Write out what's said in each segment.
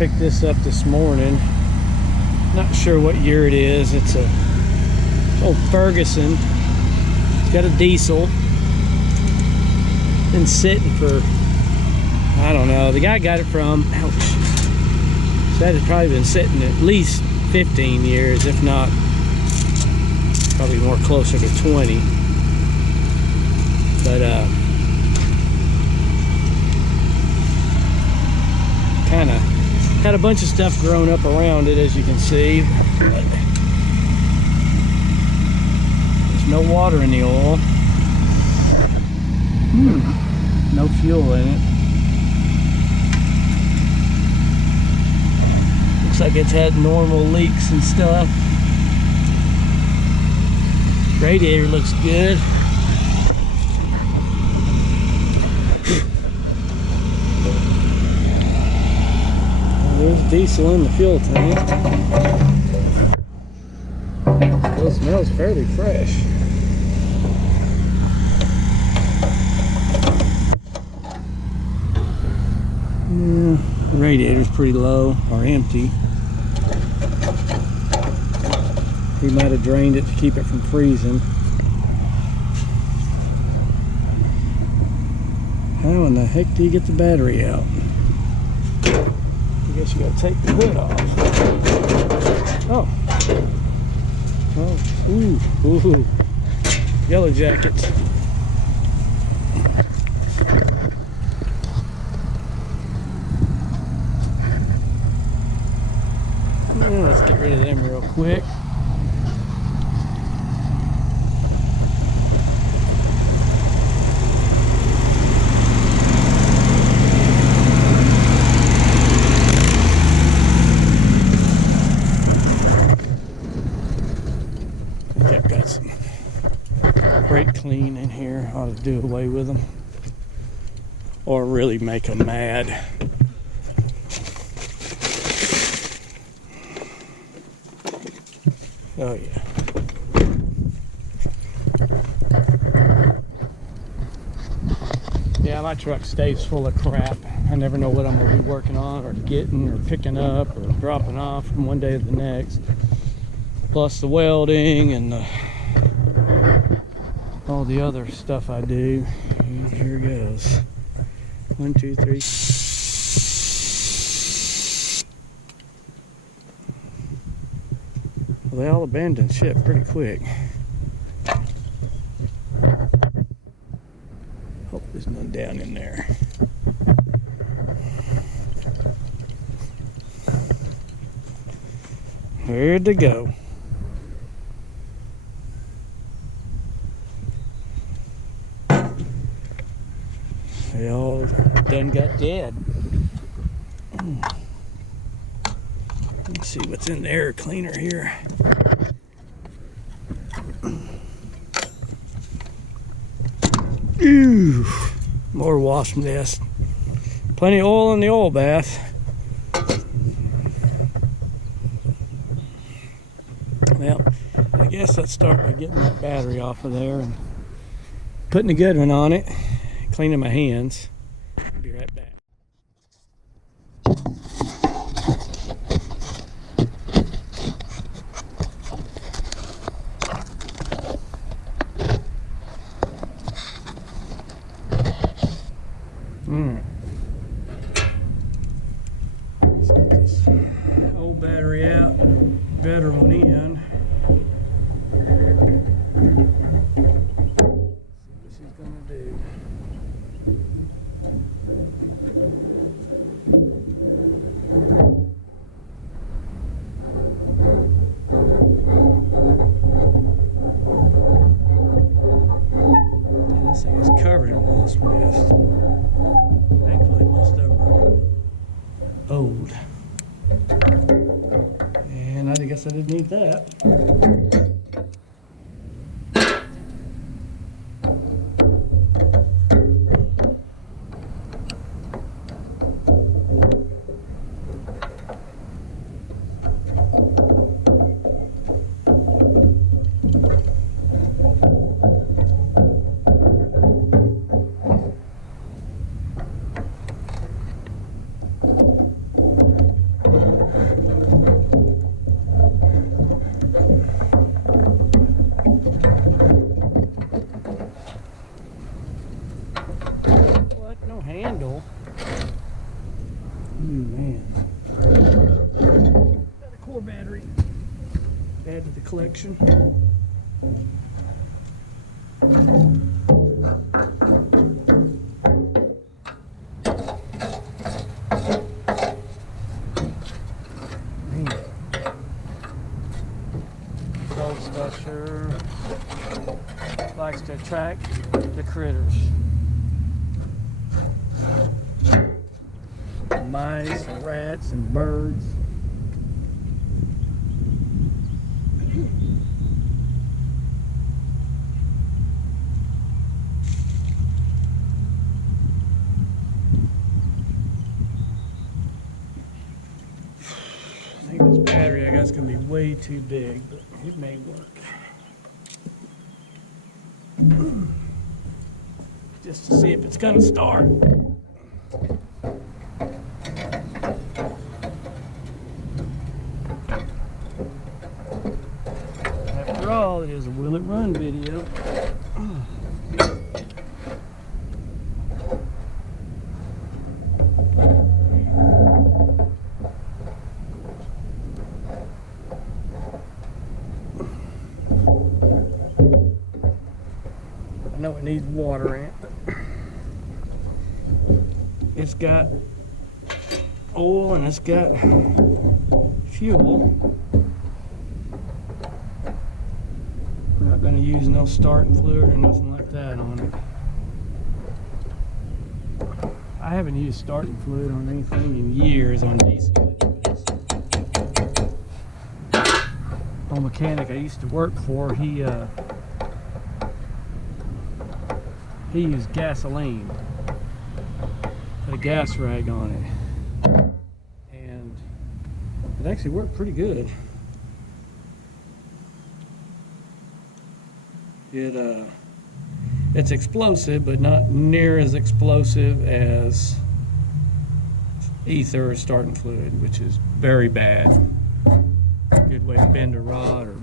picked this up this morning. Not sure what year it is. It's a old Ferguson. It's got a diesel. Been sitting for, I don't know. The guy got it from, ouch. So that had probably been sitting at least 15 years, if not, probably more closer to 20. But kind of had a bunch of stuff grown up around it, as you can see. But there's no water in the oil. No fuel in it. Looks like it's had normal leaks and stuff. Radiator looks good. There's diesel in the fuel tank. It smells fairly fresh. Yeah, the radiator's pretty low, or empty. He might have drained it to keep it from freezing. How in the heck do you get the battery out? I guess you gotta take the hood off. Oh. Oh, ooh. Yellow jackets. Let's get rid of them real quick. I've got some brake clean in here. Ought to do away with them, or really make them mad. Oh yeah. Yeah, my truck stays full of crap. I never know what I'm gonna be working on or getting or picking up or dropping off from one day to the next. Plus the welding and all the other stuff I do. And here it goes. 1, 2, 3. Well, they all abandoned ship pretty quick. Hope there's none down in there. Where'd they go? They all done got dead. Let's see what's in the air cleaner here. Ew, more wasp nest. Plenty of oil in the oil bath. Well, I guess let's start by getting that battery off of there and putting a good one on it, cleaning my hands. I'll be right back. Let's get this old battery out, better one in. See what she's gonna do. And this thing is covered in wasp nest. Thankfully, most of them are old. And I guess I didn't need that. handle. Man. Got a core battery. Add to the collection. Sure likes to attract the critters. Mice and rats and birds. I think this battery I got is going to be way too big, but it may work. Just to see if it's gonna start. After all, it is a will it run video. I know it needs water in it, but it's got oil and it's got fuel. We're not going to use no starting fluid or nothing like that on it. I haven't used starting fluid on anything in years on diesel. Old mechanic I used to work for, he used gasoline, put a gas rag on it, and it actually worked pretty good. It's explosive, but not near as explosive as ether or starting fluid, which is very bad. Good way to bend a rod or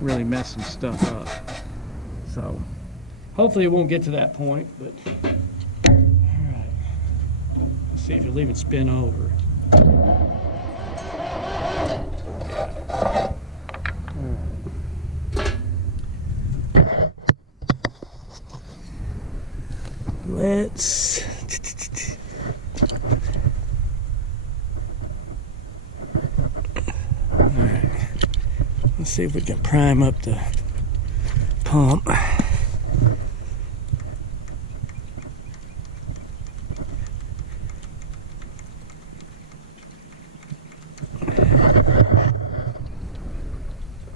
really mess some stuff up. So hopefully it won't get to that point, but all right. Let's see if you leave it spin over. All right. Let's see if we can prime up the pump. I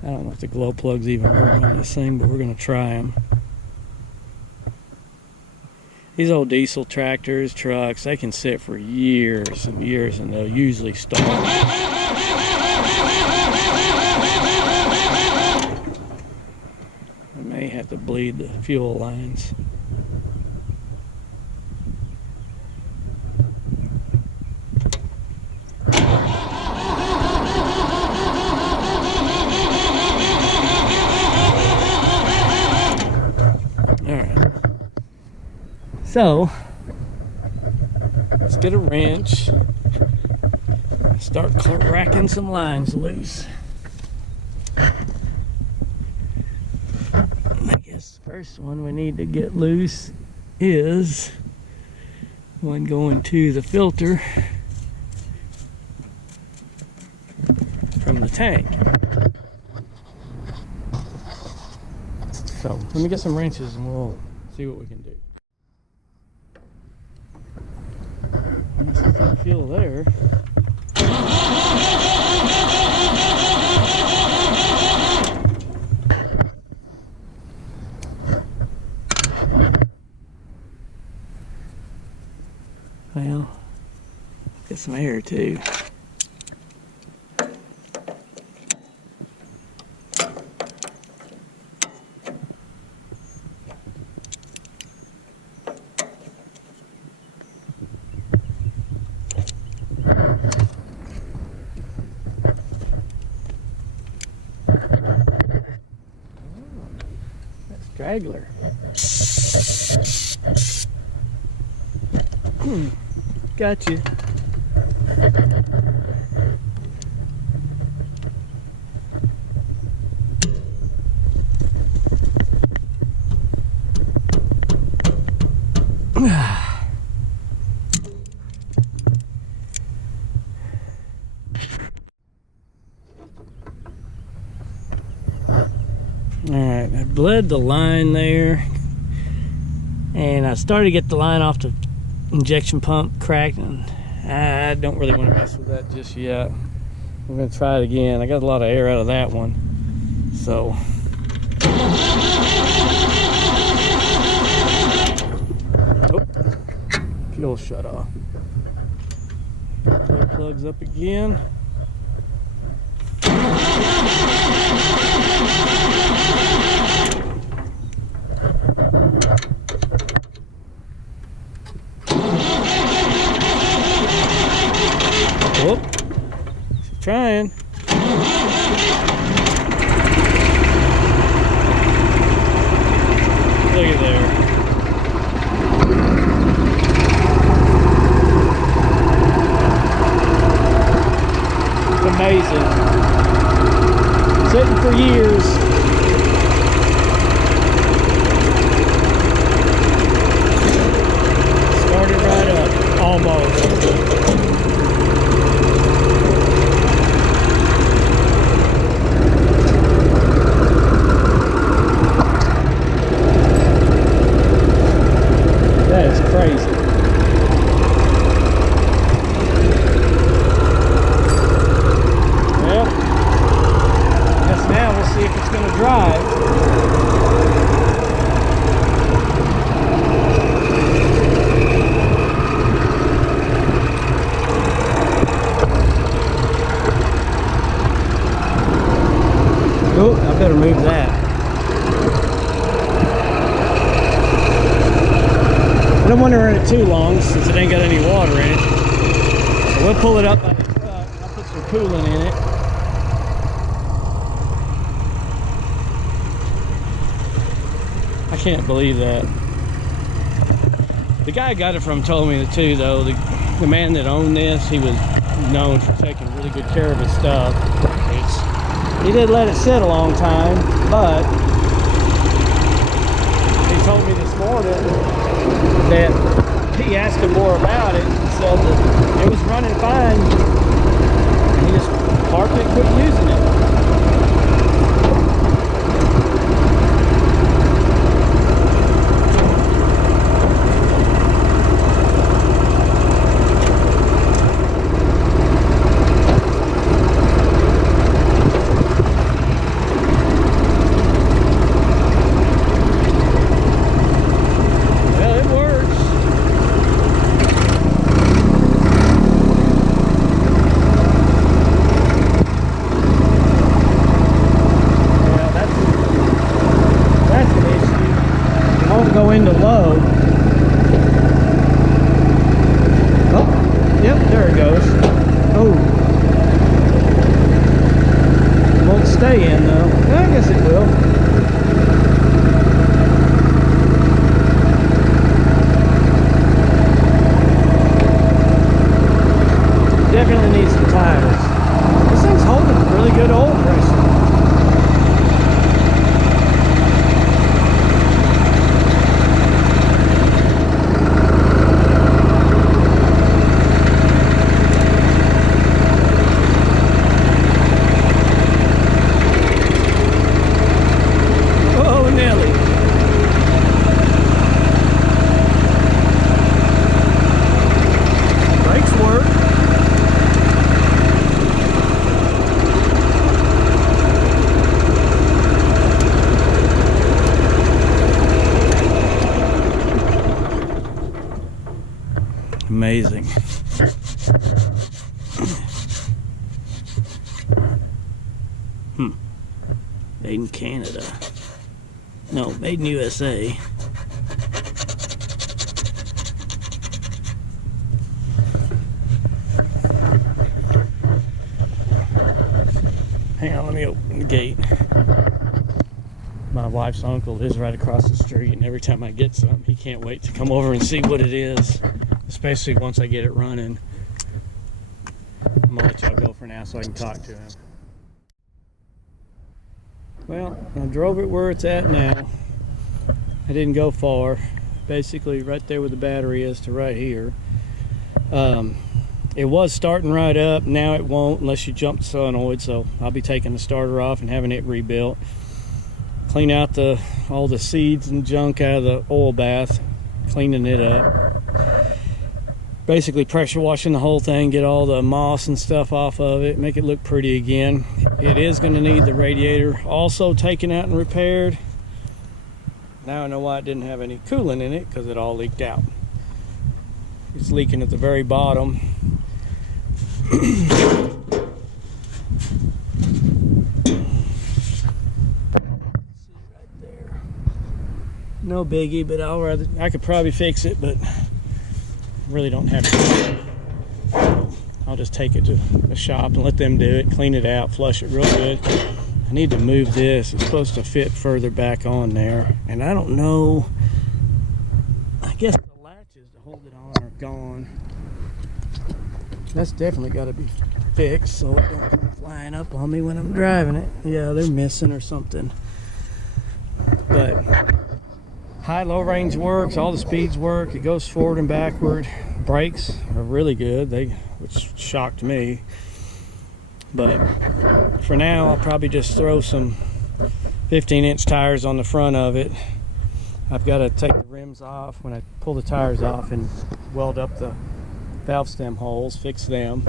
don't know if the glow plugs even work on this thing, but we're going to try them. These old diesel tractors, trucks, they can sit for years and years and they'll usually start. I may have to bleed the fuel lines. So, let's get a wrench, start racking some lines loose. I guess the first one we need to get loose is one going to the filter from the tank. So, let me get some wrenches and we'll see what we can do. Feel there. Well, get some air too. Straggler. Got you. Alright, I bled the line there, and I started to get the line off the injection pump cracked, and I don't really want to mess with that just yet. I'm going to try it again. I got a lot of air out of that one, so. Oh, fuel shut off. Plugs up again. Whoop. She's trying. Look at there. It's amazing. Sitting for years. Started right up, almost. That is crazy. Well, I guess now we'll see if it's going to drive. Oh, I better move that. I don't want to run it too long since it ain't got any water in it. So we'll pull it up by the truck. I'll put some coolant in it. I can't believe that. The guy I got it from told me too, though. The man that owned this, he was known for taking really good care of his stuff. He did let it sit a long time, but he told me this morning that he asked him more about it and said that it was running fine, and he just parked it and quit using it. Go into low. Oh, yep, there it goes. Oh, won't stay in though. Well, I guess it will. Definitely needs some tires. This thing's holding really good oil pressure. Amazing. Made in Canada. No, made in USA. Hang on, let me open the gate. My wife's uncle lives right across the street, and every time I get something, he can't wait to come over and see what it is. especially once I get it running. I'm gonna let y'all go for now so I can talk to him. Well, I drove it where it's at now. I didn't go far. Basically right there where the battery is to right here. It was starting right up. Now it won't unless you jump the solenoid, so I'll be taking the starter off and having it rebuilt. Clean out all the seeds and junk out of the oil bath, cleaning it up. Basically pressure washing the whole thing, get all the moss and stuff off of it, make it look pretty again. It is going to need the radiator also taken out and repaired. Now I know why it didn't have any coolant in it, because it all leaked out. It's leaking at the very bottom. No biggie, but I could probably fix it, but really don't have to. I'll just take it to the shop and let them do it, clean it out, flush it real good. I need to move this. It's supposed to fit further back on there, and I don't know. I guess the latches to hold it on are gone. That's definitely got to be fixed so it don't come flying up on me when I'm driving it. Yeah, they're missing or something. But high, low range works. All the speeds work. It goes forward and backward. Brakes are really good, which shocked me. But for now, I'll probably just throw some 15-inch tires on the front of it. I've got to take the rims off when I pull the tires off and weld up the valve stem holes, fix them.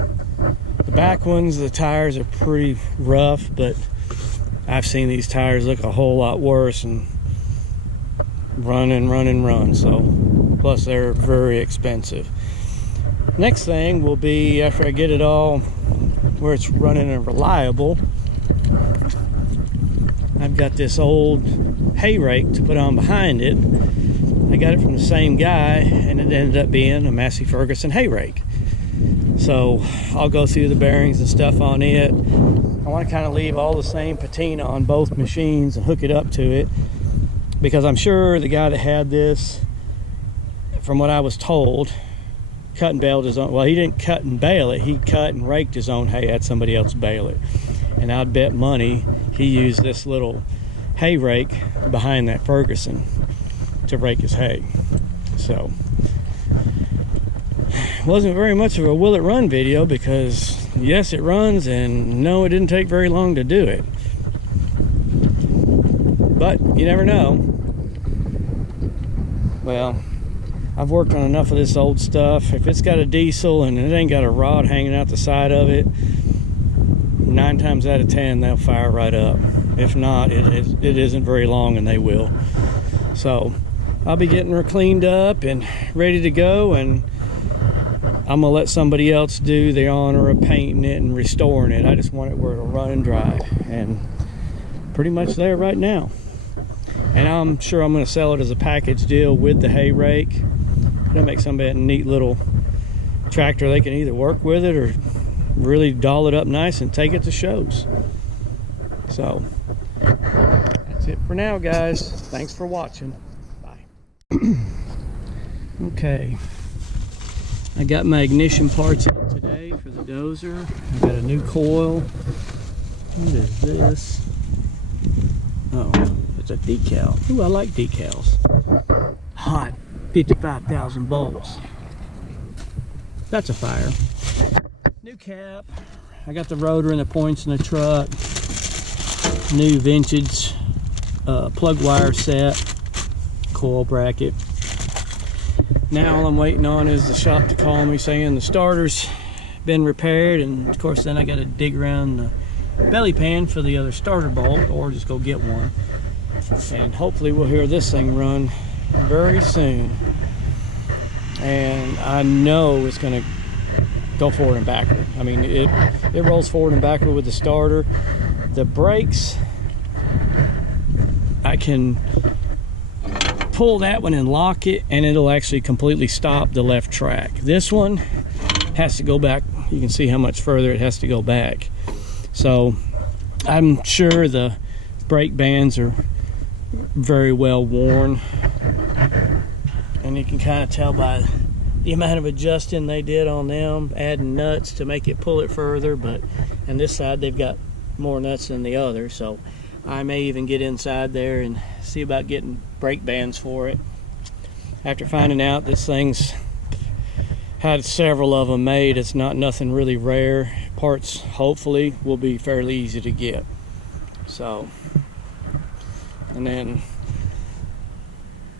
The back ones, the tires are pretty rough, but I've seen these tires look a whole lot worse and run. So, plus they're very expensive. Next thing will be, after I get it all where it's running and reliable, I've got this old hay rake to put on behind it. I got it from the same guy, and it ended up being a Massey Ferguson hay rake. So I'll go through the bearings and stuff on it. I want to kind of leave all the same patina on both machines and hook it up to it, because I'm sure the guy that had this, from what I was told, cut and baled his own. Well, he didn't cut and bale it. He cut and raked his own hay, had somebody else bale it. And I'd bet money he used this little hay rake behind that Ferguson to rake his hay. So wasn't very much of a will it run video, because yes, it runs, and no, it didn't take very long to do it. But you never know. Well, I've worked on enough of this old stuff. If it's got a diesel and it ain't got a rod hanging out the side of it, 9 times out of 10 they'll fire right up. If not, it isn't very long and they will. So I'll be getting her cleaned up and ready to go, and I'm gonna let somebody else do the honor of painting it and restoring it. I just want it where it'll run and drive, and pretty much there right now. And I'm sure I'm going to sell it as a package deal with the hay rake. It'll make somebody a neat little tractor. They can either work with it or really doll it up nice and take it to shows. So that's it for now, guys. Thanks for watching. Bye. Okay, I got my ignition parts in today for the dozer. I got a new coil. What is this? Oh, it's a decal. Ooh, I like decals. Hot 55,000 volts. That's a fire. New cap. I got the rotor and the points in the truck. New vintage plug wire set. Coil bracket. Now all I'm waiting on is the shop to call me saying the starter's been repaired, and of course then I got to dig around the belly pan for the other starter bolt, or just go get one, and hopefully we'll hear this thing run very soon. And I know it's going to go forward and backward. I mean, it rolls forward and backward with the starter. The brakes, I can pull that one and lock it, and it'll actually completely stop the left track. This one has to go back. You can see how much further it has to go back. So I'm sure the brake bands are very well worn, and you can kind of tell by the amount of adjusting they did on them, adding nuts to make it pull it further. But on this side they've got more nuts than the other, so I may even get inside there and see about getting brake bands for it. After finding out this thing's had several of them made, it's not nothing really rare. Parts hopefully will be fairly easy to get. So, and then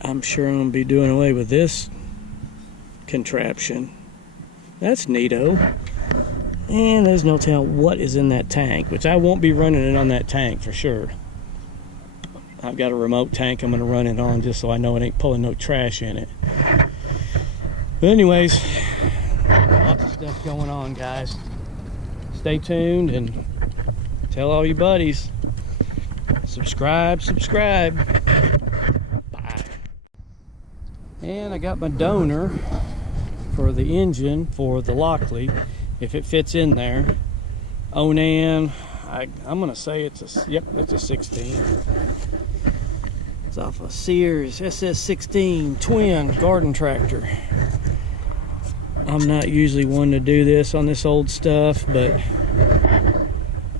I'm sure I'm gonna be doing away with this contraption. That's neato. And there's no telling what is in that tank, which I won't be running it on that tank for sure. I've got a remote tank I'm gonna run it on just so I know it ain't pulling no trash in it. But anyways, lots of stuff going on, guys. Stay tuned and tell all your buddies. Subscribe. Bye. And I got my donor for the engine for the Lockley, if it fits in there. Onan, I'm gonna say it's a 16. It's off a Sears SS16 twin garden tractor. I'm not usually one to do this on this old stuff, but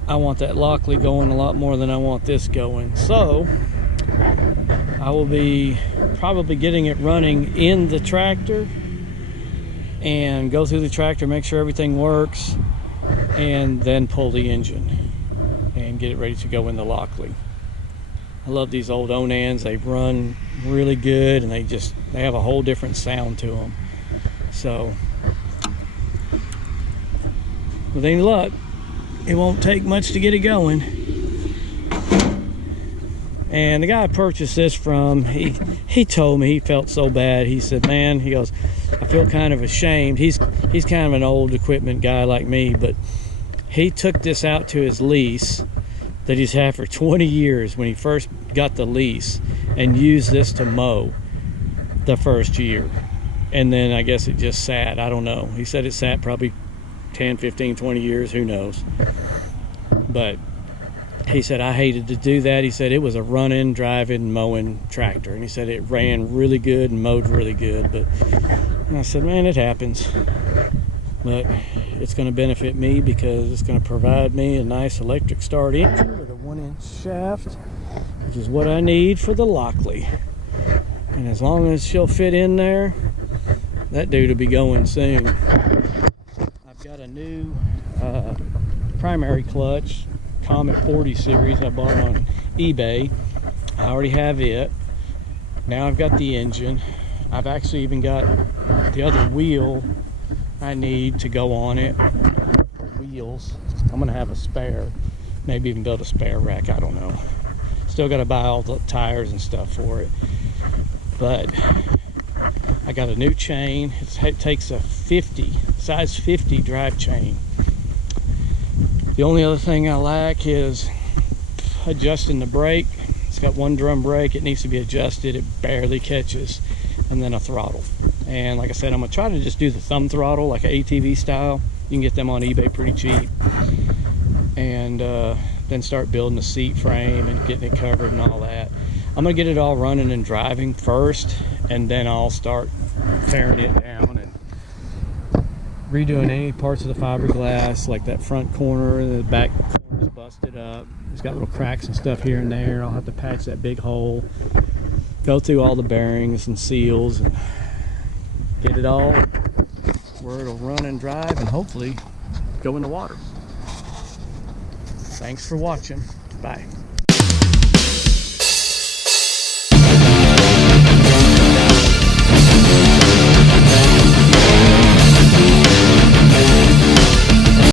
I want that Lockley going a lot more than I want this going. So I will be probably getting it running in the tractor and go through the tractor, make sure everything works, and then pull the engine and get it ready to go in the Lockley. I love these old Onans. They run really good, and they have a whole different sound to them. So with any luck, it won't take much to get it going. And the guy I purchased this from, he told me he felt so bad. He said, man, he goes, I feel kind of ashamed. He's kind of an old equipment guy like me, but he took this out to his lease that he's had for 20 years when he first got the lease, and used this to mow the first year. And then I guess it just sat. I don't know. He said it sat probably 10, 15, 20 years, who knows. But he said, I hated to do that. He said it was a running, driving, mowing tractor. And he said it ran really good and mowed really good. But and I said, man, it happens. But it's going to benefit me because it's going to provide me a nice electric start engine with a 1-inch shaft, which is what I need for the Lockley. And as long as she'll fit in there, that dude will be going soon. I've got a new primary clutch, Comet 40 series I bought on eBay. I already have it. Now I've got the engine. I've actually even got the other wheel I need to go on it for wheels. I'm gonna have a spare, maybe even build a spare rack, I don't know. Still gotta buy all the tires and stuff for it. But I got a new chain. It takes a size 50 drive chain. The only other thing I lack is adjusting the brake. It's got one drum brake. It needs to be adjusted. It barely catches. And then a throttle. And like I said, I'm gonna try to just do the thumb throttle, like an ATV style. You can get them on eBay pretty cheap. And then start building the seat frame and getting it covered and all that. I'm gonna get it all running and driving first, and then I'll start tearing it down and redoing any parts of the fiberglass, like that front corner. The back corner is busted up. It's got little cracks and stuff here and there. I'll have to patch that big hole, go through all the bearings and seals, and get it all where it'll run and drive and hopefully go in the water. Thanks for watching. Bye.